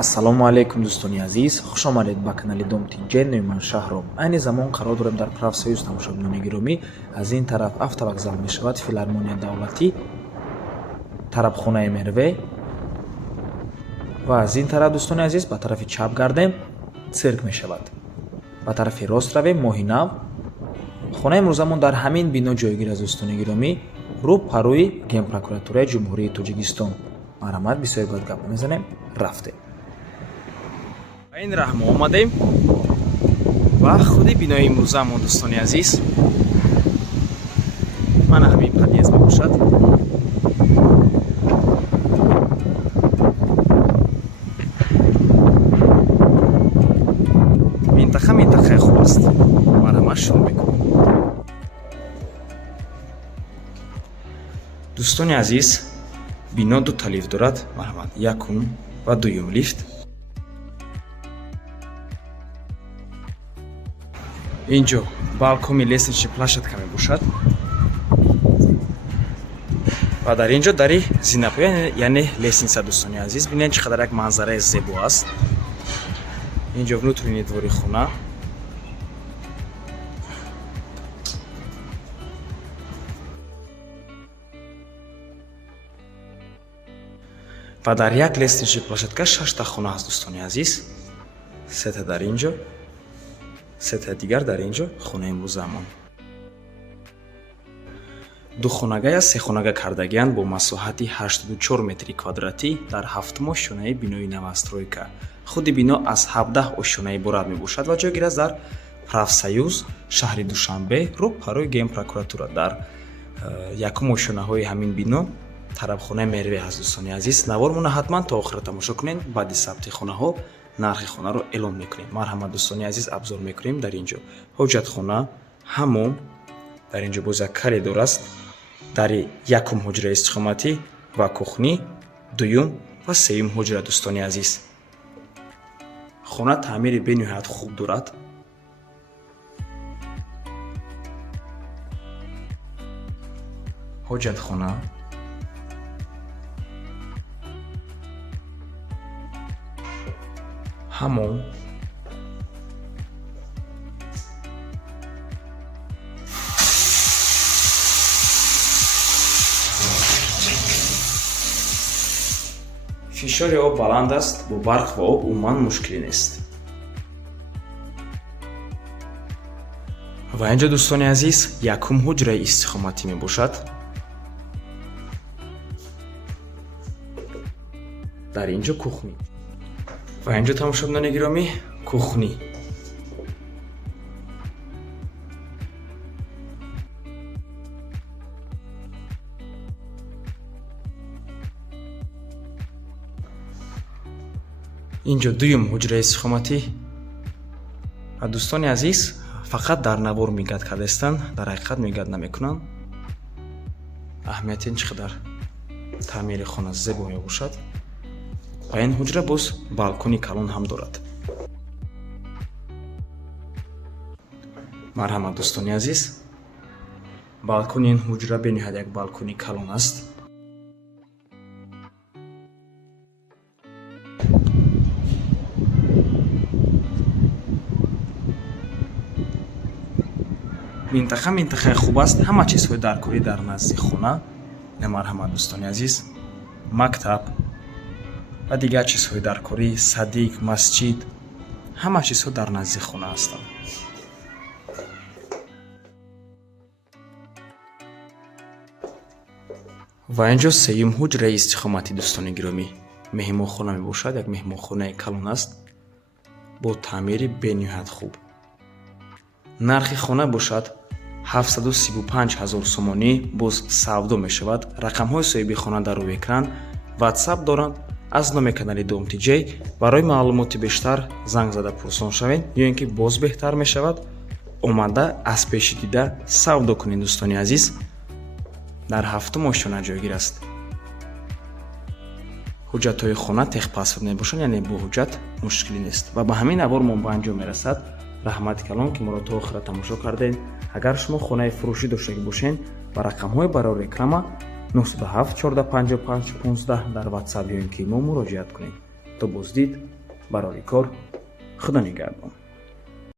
ассалому алайкум дӯстони азиз, хуш омадед ба канали Домтинҷе. Номи шаҳром. Айни замон қарор дорем дар Профсоюз тамошобинони гиромӣ. Аз ин тараф автовокзал мешавад филармония давлатӣ, тарабхонаи Мерве ва аз ин тараф дӯстони азиз ба тарафи чап гардем цирк мешавад. Ба тарафи рост равем Моҳинав. хонаи имрӯзамон дар ҳамин бино ҷойгир аст дӯстони гиромӣ, рӯ парӯи Генпрокуратураи Ҷумҳурии Тоҷикистон. марҳамат, бисёр бод гап мезанем, рафтем. Ба ин раҳмо омадем ва худи бинои имрӯзаамон дӯстони азиз мана ҳамин подъезд мебошад. минтақаи хуб аст. марҳамат, шуруъ мекунем. дӯстони азиз, бино дута лифт дорад. марҳамат, якум ва дуюм лифт. инҷо балкони лестничный площадка мебошад ва дар инҷо дари зинапоя, яъне лестница дӯстони азиз. бинед чӣ қадар як манзараи зебо аст. инҷо внутренни двори хона. ва дар як лестничный площадка 6 хона аст дӯстони азиз. 3 дар инҷо, 3 дигар дар инҷо хонаи имрӯзаамон. Духонага я сехонага кардагианд бо масоҳати 84 метри квадратӣ дар 7 ошёнаи бинои новостройка. худи бино аз 17 ошёна иборат мебошад ва ҷойгир аст дар Профсоюз, шаҳри Душанбе, рӯ парои Генпрокуратура. дар якум ошёнаҳои ҳамин бино тарабхонаи Мерве ҳаст дӯстони азиз. навормона ҳатман то охира тамошо кунед. баъди сабти хонаҳо нархи хонаро эълон мекунем. марҳамат дӯстони азиз, абзор мекунем. дар инҷо ҳоҷатхона, ҳаммом, дар инҷо боз як коридор аст. дари якум ҳуҷраи истиқоматӣ ва кухни, дуюм ва сеюм ҳуҷра дӯстони азиз. хона таъмири бениҳоят хуб дорад. ҳоҷатхона, ҳаммом, фишори об баланд аст. бо барқ ва об умуман мушкилӣ нест. ва инҷо дӯстони азиз якум ҳуҷраи истиқоматӣ мебошад. дар инҷо кухни. ва инҷо тамошобинони гиромӣ, кухни. инҷо дуюм ҳуҷраи истиқоматӣ. ва дӯстони азиз, фақат дар навор мегад кардастан, дар ҳақиқат мегад намекунанд. аҳамияти чӣ қадар таъмири хона зебо мебошад. ва ин ҳуҷра боз балкони калон ҳам дорад. марҳамат дӯстони азиз, балкони ин ҳуҷра бениҳоят як балкони калон аст. минтақаи хуб аст. ҳама чизҳои даркорӣ дар назди хона. марҳамат дӯстони азиз, мактаб ва дигар чизҳои даркорӣ, садик, масҷид, ҳама чизҳо дар назди хона ҳастанд. ва инҷо сеюм ҳуҷраи истиқоматӣ дӯстони гиромӣ. меҳмонхона мебошад. як меҳмонхонаи калон аст бо таъмири бениҳоят хуб. нархи хона бошад 735 000 сомонӣ. боз савдо мешавад. рақамҳои соҳиби хона дар рӯи экран. ватсап доранд. аз номи канали Домтинҷе барои маълумоти бештар занг зада пурсон шавед, ё ин ки боз беҳтар мешавад омада аз пеши дида савдо кунед дӯстони азиз. дар 7 ошёна ҷойгир аст. ҳуҷҷатҳои хона техпаспорт мебошанд, яъне бо ҳуҷҷат мушкилӣ нест. ва ба ҳамин навормон ба анҷом мерасад. раҳмати калон ки моро то охира тамошо кардед. агар шумо хонаи фурӯшӣ доштагӣ бошед, ба рақамҳои барори экрана 97 14 55 15 дар WhatsApp ё ин ки мо муроҷиат кунед. то боздид барори кор худо нигаҳбон.